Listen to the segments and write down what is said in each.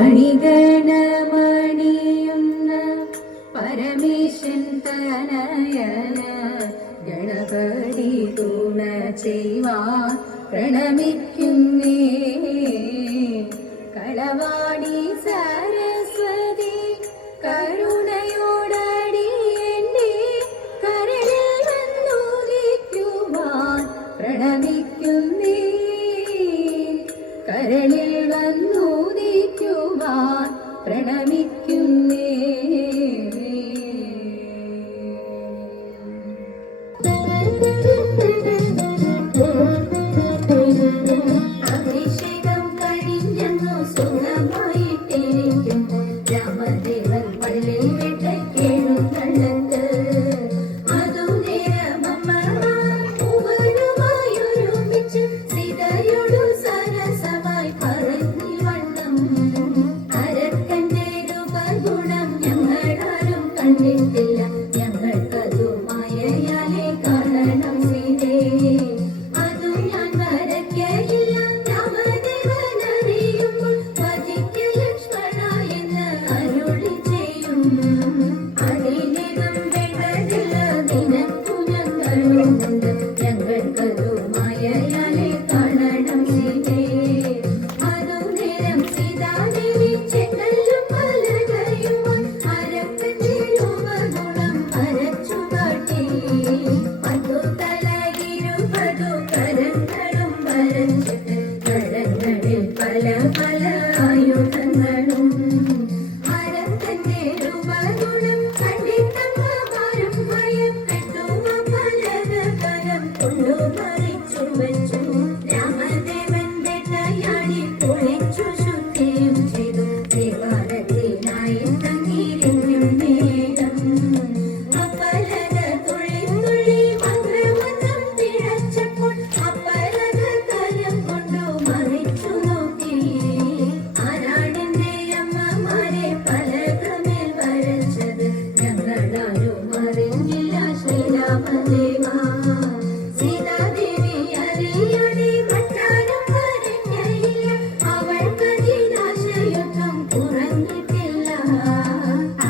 അണിഗണമണിയുന്ന പരമേശൻ തനയന ഗണപതി തുണ ചെയ്യുവാൻ പ്രണമിക്കുന്നേ. കളവാടി സരസ്വതി കരുണയോടടി എന്നെ കരളിൽ വന്നുദിക്കുവാൻ പ്രണമിക്കുന്നേ. കരളിൽ വന്നുദിക്കുവാൻ പ്രണമിക്കുന്നേ. അഭിഷേകം കഴിഞ്ഞെന്നു സുഖമായിട്ടിരിക്കും രാമദേവൻ പള്ളിയിൽ വേട്ടയ്ക്കെഴുന്നള്ളത്ത്. അതും നേരമമ്മമാരുമായൊരുമിച്ച് സീതയോടു സരസമായി പറഞ്ഞി വണ്ണം അരക്കന്റെ രൂപഗുണം ഞങ്ങളാരും കണ്ടിട്ടില്ല. ഞങ്ങൾക്കതു മായയാലെ കാണണം സീതേ. അതും ഞാൻ വരയ്ക്കയില്ല രാമദേവനറിയുമ്പോൾ വധിക്ക ലക്ഷ്മണ എന്ന് അരുളി ചെയ്യും. അതിനിതും വേണ്ടതില്ല നിനക്കു ഞങ്ങളുണ്ട്. ഞങ്ങൾക്കതു മായയാലെ കാണണം സീതേ. അതും നേരം സീതാദേവി ചെങ്കല്ലും പലകയുമായി അരക്കന്റെ രൂപഗുണം വരച്ചു കാട്ടി. 10 തല 20 കരങ്ങളും വരച്ചിട്ട് കരങ്ങളിൽ പല പല ആയുധങ്ങളും. അരക്കന്റെ രൂപഗുണം കണ്ടിട്ടമ്മമാരും ഭയപ്പെട്ടു. പലക കരം കൊണ്ടു മറിച്ചു വെച്ചു. രാമദേവൻ വേട്ടയാടി പൊളിച്ചു ശുദ്ധിയും ചെയ്തു. ത്രികാലത്തിനായി തങ്ങിരിഞ്ഞും നേരം അപ്പലക തുള്ളി തുള്ളി മന്ത്രമന്ത്രം പിഴച്ചപ്പോൾ അപ്പലക കരം കൊണ്ടു മറിച്ചു നോക്കി. ആരാണെന്റെ അമ്മമാരെ പലകമേൽ വരച്ചത്? ഞങ്ങളാരും അറിഞ്ഞില്ല ശ്രീരാമദേവാ. സീതാദേവി അറിയാതെ മറ്റാരും വരയ്ക്കയില്ല. അവൾക്കതിനാശയുദ്ധം കുറഞ്ഞിട്ടില്ല.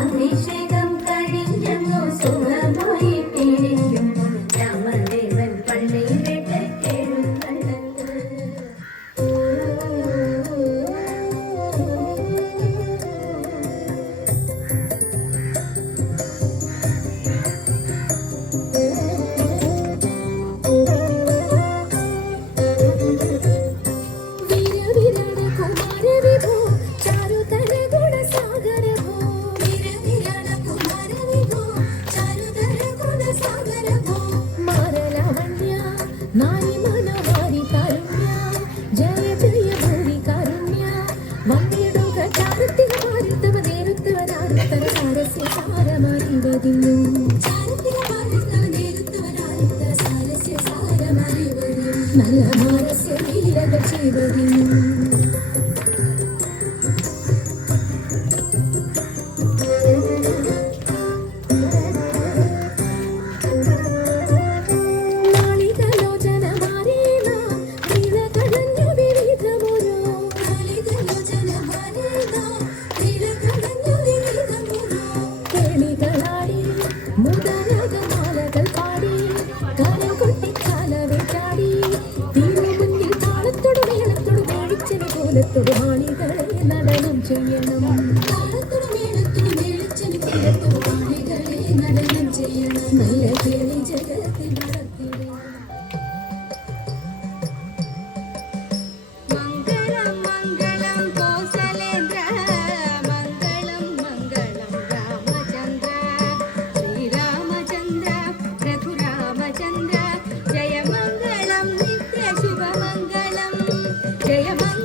അഭിഷേകം കഴിഞ്ഞെന്നു സുഖമായിട്ടിരിക്കുമ്പോൾ രാമദേവൻ പള്ളിയിൽ വേട്ടയ്ക്കെഴുന്നള്ളത്ത്. വീരവിരാട കുമാരവിഭോ ചാരുതര ഗുണസാഗരഭോ. വീരവിരാട കുമാരവിഭോ ചാരുതര ഗുണസാഗരഭോ. മാരലാവണ്യ നാരി മനോഹാരി കാരുണ്യ ജയ ജയ ഭൂരി കാരുണ്യ. വന്ദിടുക ചാരത്തിക ഭാരതവ നേരുത്തവരാരുത്തര സാരസ്യ സാരമറിവതിന്നു. ചാരത്തിക ഭാരതവ നേരുത്തവരാരുത്തര സാരസ്യ സാരമറിവതിന്നു. നല്ല മാനസ്യ വീരക ചെയ്വതിന്നു. നാളികലോചനമാരേണ നീലകടഞ്ഞു വിവിധമൊരു. നാളികലോചനമാരേണ നീലകടഞ്ഞു വിവിധമൊരു. കേളികളാടി മുതലകമാലകൾ പാടി കരം കൊട്ടിക്കാല വേട്ടാടി. തിരുമുന്നിൽ താളത്തോട് മേളത്തോട് മേളിച്ചെവി കോലത്തോട് ആണികളെ നടനം ചെയ്യണം. താളത്തോട് മേളത്തോട് മേളിച്ചെവി കോലത്തോട് ആണികളെ നടനം ചെയ്യണം. നല്ല കേളി ജഗത്തിൽ നടത്തിടേ. മംഗളം മംഗളം കോസലേന്ദ്ര മംഗളം മംഗളം രാമചന്ദ്ര ശ്രീരാമചന്ദ്ര രഘുരാമചന്ദ്ര ജയമംഗളം നിത്യശുഭമംഗളം ജയമംഗളം